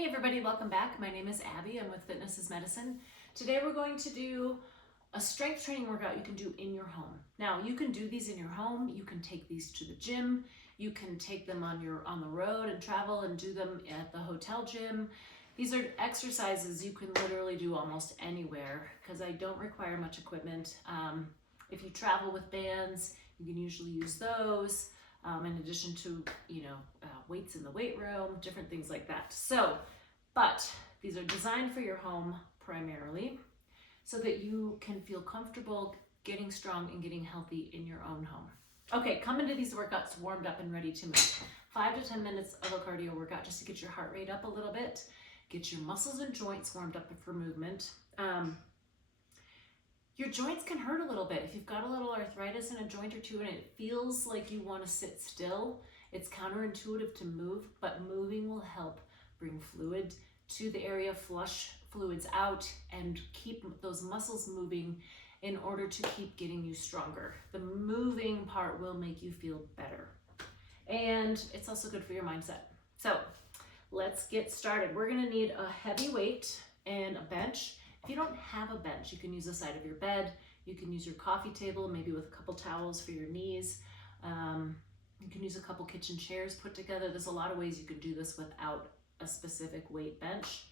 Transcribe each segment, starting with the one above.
Hey everybody, welcome back. My name is Abby. I'm with Fitness is Medicine. Today we're going to do a strength training workout you can do in your home. Now you can do these in your home. You can take these to the gym. You can take them on the road and travel and do them at the hotel gym. These are exercises you can literally do almost anywhere because I don't require much equipment. If you travel with bands, you can usually use those. In addition to, weights in the weight room, different things like that. But these are designed for your home primarily so that you can feel comfortable getting strong and getting healthy in your own home. Okay, come into these workouts warmed up and ready to move. 5 to 10 minutes of a cardio workout just to get your heart rate up a little bit, get your muscles and joints warmed up for movement. Your joints can hurt a little bit. If you've got a little arthritis in a joint or two and it feels like you want to sit still, it's counterintuitive to move, but moving will help bring fluid to the area, flush fluids out, and keep those muscles moving in order to keep getting you stronger. The moving part will make you feel better. And it's also good for your mindset. So let's get started. We're gonna need a heavy weight and a bench. If you don't have a bench, you can use the side of your bed. You can use your coffee table, maybe with a couple towels for your knees. You can use a couple kitchen chairs put together. There's a lot of ways you can do this without a specific weight bench.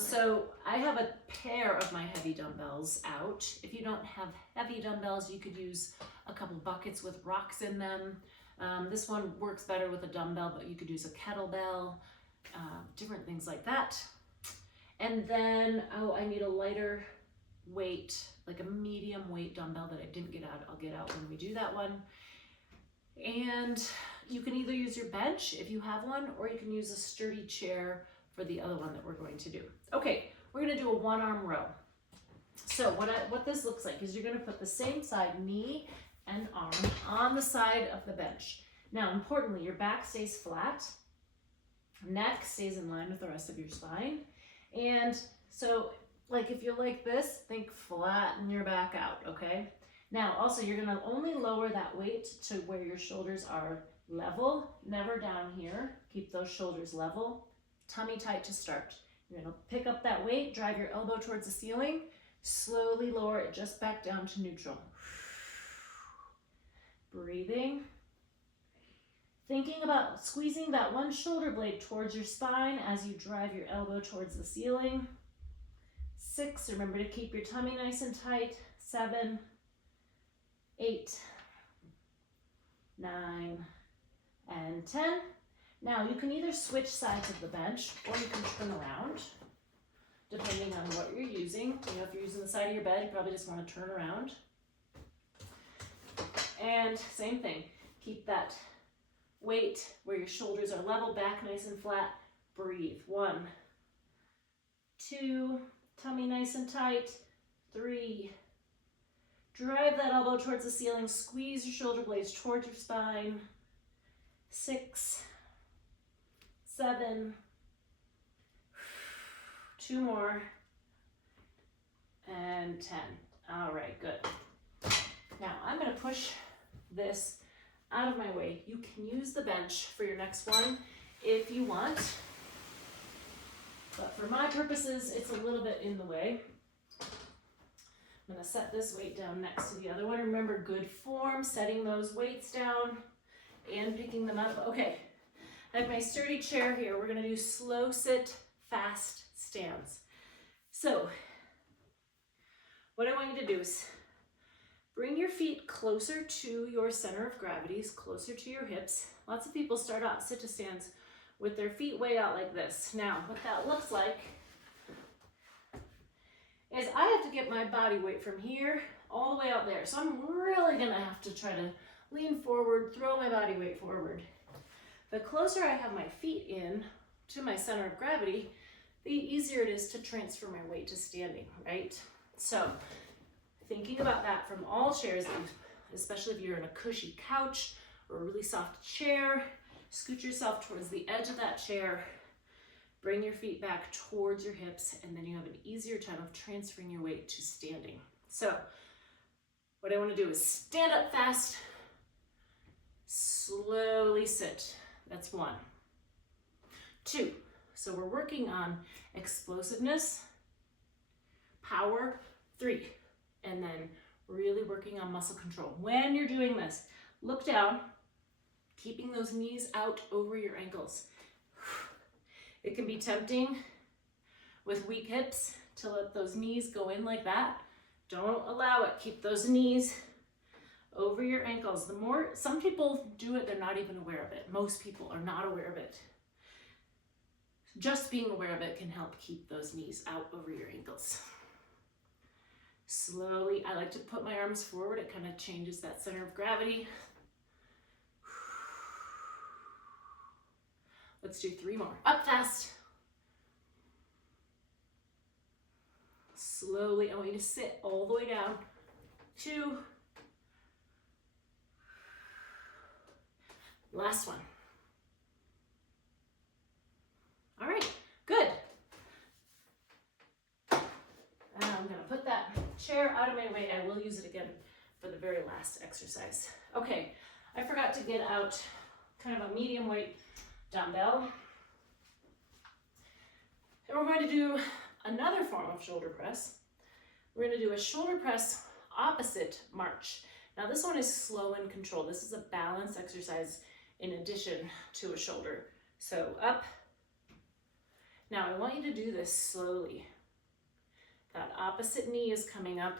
So I have a pair of my heavy dumbbells out. If you don't have heavy dumbbells, you could use a couple buckets with rocks in them. This one works better with a dumbbell, but you could use a kettlebell, different things like that. And then, I need a lighter weight, like a medium weight dumbbell that I didn't get out. I'll get out when we do that one. And you can either use your bench if you have one, or you can use a sturdy chair for the other one that we're going to do. Okay, we're gonna do a one-arm row. So what this looks like is you're gonna put the same side, knee and arm, on the side of the bench. Now, importantly, your back stays flat, neck stays in line with the rest of your spine. And so, like if you're like this, think flatten your back out, okay? Now, also you're gonna only lower that weight to where your shoulders are level, never down here. Keep those shoulders level, tummy tight to start. You're gonna pick up that weight, drive your elbow towards the ceiling, slowly lower it just back down to neutral. Breathing. Thinking about squeezing that one shoulder blade towards your spine as you drive your elbow towards the ceiling. 6, remember to keep your tummy nice and tight. 7, 8, 9, and 10. Now you can either switch sides of the bench or you can turn around, depending on what you're using. If you're using the side of your bed, you probably just want to turn around. And same thing, keep that weight where your shoulders are level, back nice and flat. Breathe. 1, 2, tummy nice and tight. 3, drive that elbow towards the ceiling, squeeze your shoulder blades towards your spine. 6, 7, 2 more, and 10. All right, good. Now I'm gonna push this out of my way. You can use the bench for your next one if you want, but for my purposes, it's a little bit in the way. I'm gonna set this weight down next to the other one. Remember, good form, setting those weights down and picking them up. Okay, I have my sturdy chair here. We're gonna do slow sit, fast stands. So what I want you to do is bring your feet closer to your center of gravity, closer to your hips. Lots of people start out sit-to-stands with their feet way out like this. Now, what that looks like is I have to get my body weight from here all the way out there. So I'm really gonna have to try to lean forward, throw my body weight forward. The closer I have my feet in to my center of gravity, the easier it is to transfer my weight to standing, right? So thinking about that from all chairs, especially if you're in a cushy couch or a really soft chair, scoot yourself towards the edge of that chair, bring your feet back towards your hips, and then you have an easier time of transferring your weight to standing. So what I want to do is stand up fast, slowly sit. That's 1. 2, So we're working on explosiveness, power, 3, and then really working on muscle control. When you're doing this, look down, keeping those knees out over your ankles. It can be tempting with weak hips to let those knees go in like that. Don't allow it. Keep those knees over your ankles. Some people do it, they're not even aware of it. Most people are not aware of it. Just being aware of it can help keep those knees out over your ankles. Slowly, I like to put my arms forward. It kind of changes that center of gravity. Let's do 3 more. Up fast. Slowly, I want you to sit all the way down. 2. Last one. All right, good. And I'm gonna put that chair out of my way. I will use it again for the very last exercise. Okay, I forgot to get out kind of a medium weight dumbbell. And we're going to do another form of shoulder press. We're going to do a shoulder press opposite march. Now this one is slow and controlled. This is a balance exercise in addition to a shoulder. So up. Now I want you to do this slowly. That opposite knee is coming up.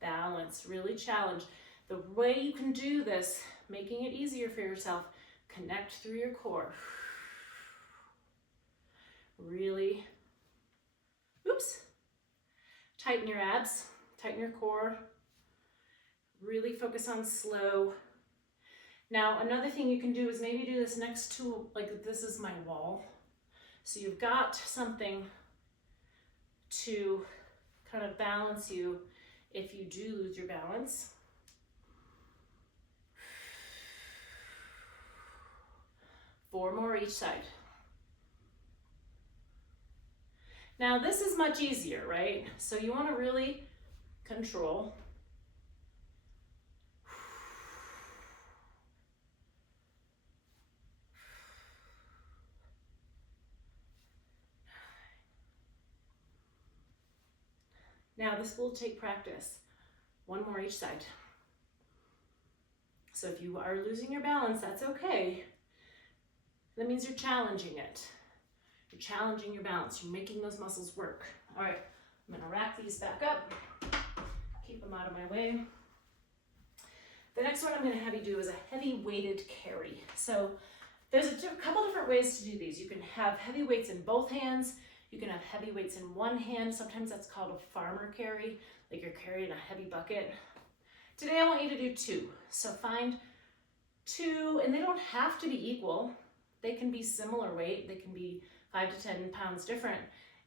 Balance, really challenge. The way you can do this, making it easier for yourself, connect through your core. Really, tighten your abs, tighten your core. Really focus on slow. Now, another thing you can do is maybe do this next to, like this is my wall. So you've got something to kind of balance you if you do lose your balance. Four more each side. Now this is much easier, right? So you want to really control. Now this will take practice. One more each side. So if you are losing your balance, that's okay. That means you're challenging it. You're challenging your balance. You're making those muscles work. All right, I'm gonna rack these back up. Keep them out of my way. The next one I'm gonna have you do is a heavy weighted carry. So there's a couple different ways to do these. You can have heavy weights in both hands. You can have heavy weights in one hand. Sometimes that's called a farmer carry, like you're carrying a heavy bucket. Today I want you to do 2. So find 2, and they don't have to be equal. They can be similar weight. They can be 5 to 10 pounds different.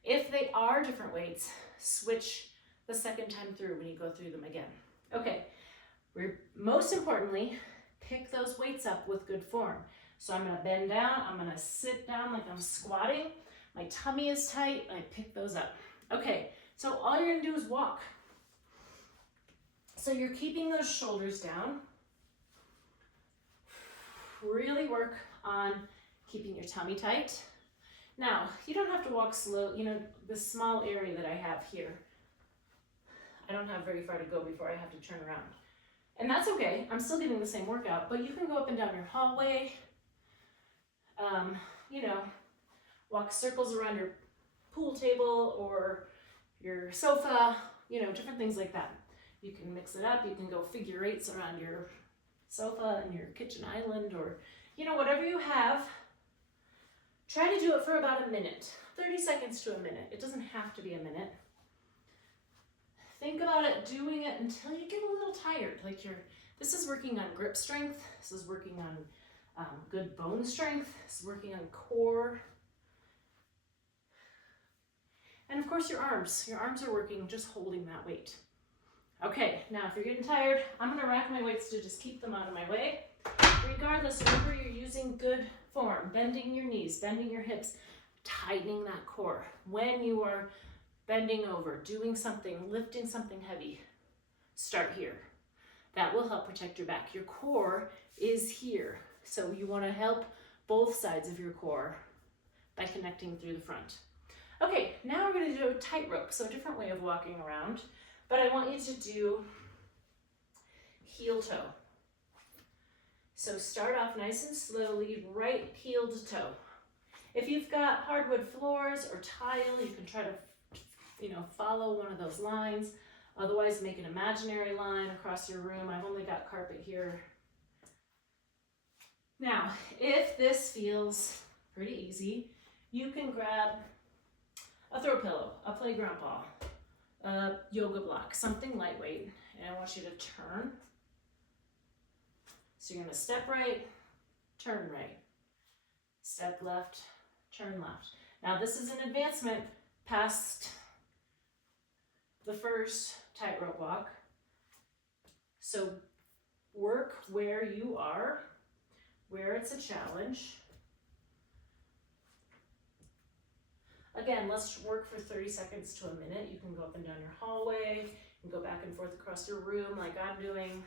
If they are different weights, switch the second time through when you go through them again. Okay, most importantly, pick those weights up with good form. So I'm gonna bend down, I'm gonna sit down like I'm squatting. My tummy is tight, I pick those up. Okay, so all you're gonna do is walk. So you're keeping those shoulders down. Really work on keeping your tummy tight. Now, you don't have to walk slow. You know, this small area that I have here, I don't have very far to go before I have to turn around. And that's okay, I'm still getting the same workout, but you can go up and down your hallway, you know, walk circles around your pool table or your sofa, you know, different things like that. You can mix it up, you can go figure 8s around your sofa and your kitchen island, or, you know, whatever you have. Try to do it for about a minute, 30 seconds to a minute. It doesn't have to be a minute. Think about it, doing it until you get a little tired. Like this is working on grip strength. This is working on good bone strength. This is working on core. And of course your arms. Your arms are working just holding that weight. Okay, now if you're getting tired, I'm gonna rack my weights to just keep them out of my way. Regardless, remember you're using good form, bending your knees, bending your hips, tightening that core. When you are bending over, doing something, lifting something heavy, start here. That will help protect your back. Your core is here. So you want to help both sides of your core by connecting through the front. Okay, now we're going to do a tightrope, so a different way of walking around, but I want you to do heel toe. So start off nice and slowly, right heel to toe. If you've got hardwood floors or tile, you can try to, follow one of those lines. Otherwise, make an imaginary line across your room. I've only got carpet here. Now, if this feels pretty easy, you can grab a throw pillow, a playground ball, a yoga block, something lightweight, and I want you to turn. So you're going to step right, turn right, step left, turn left. Now this is an advancement past the first tightrope walk. So work where you are, where it's a challenge. Again, let's work for 30 seconds to a minute. You can go up and down your hallway, you can go back and forth across your room like I'm doing.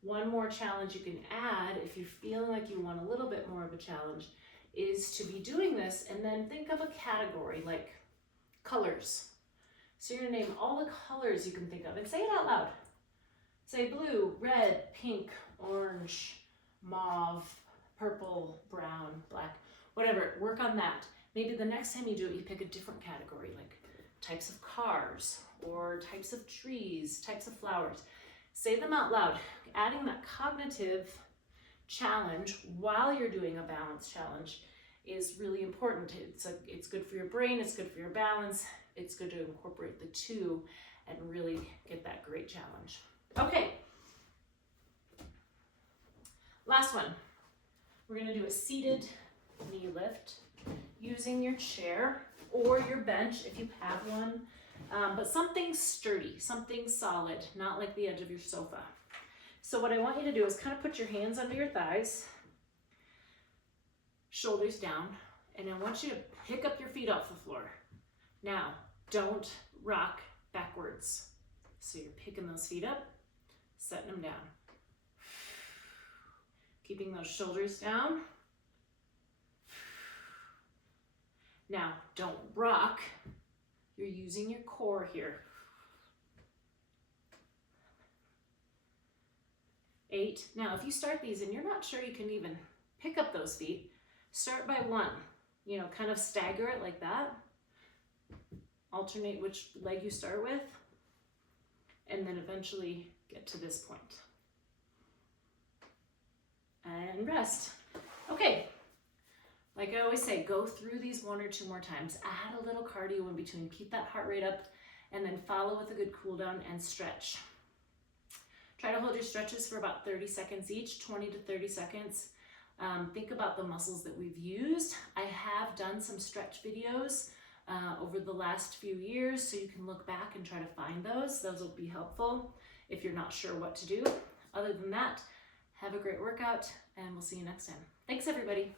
One more challenge you can add if you're feeling like you want a little bit more of a challenge is to be doing this and then think of a category like colors. So you're gonna name all the colors you can think of and say it out loud. Say blue, red, pink, orange, mauve, purple, brown, black, whatever, work on that. Maybe the next time you do it, you pick a different category like types of cars or types of trees, types of flowers. Say them out loud, adding that cognitive challenge while you're doing a balance challenge is really important. It's good for your brain, it's good for your balance, it's good to incorporate the two and really get that great challenge. Okay, last one. We're gonna do a seated knee lift using your chair or your bench if you have one, but something sturdy, something solid, not like the edge of your sofa. So what I want you to do is kind of put your hands under your thighs, shoulders down, and I want you to pick up your feet off the floor. Now, don't rock backwards. So you're picking those feet up, setting them down. Keeping those shoulders down. Now, don't rock. You're using your core here. 8. Now, if you start these and you're not sure you can even pick up those feet, start by 1. Kind of stagger it like that. Alternate which leg you start with, and then eventually get to this point. And rest. Okay, like I always say, go through these 1 or 2 more times. Add a little cardio in between. Keep that heart rate up, and then follow with a good cool down and stretch. Try to hold your stretches for about 30 seconds each, 20 to 30 seconds. Think about the muscles that we've used. I have done some stretch videos over the last few years, so you can look back and try to find those. Those will be helpful if you're not sure what to do. Other than that, have a great workout, and we'll see you next time. Thanks, everybody.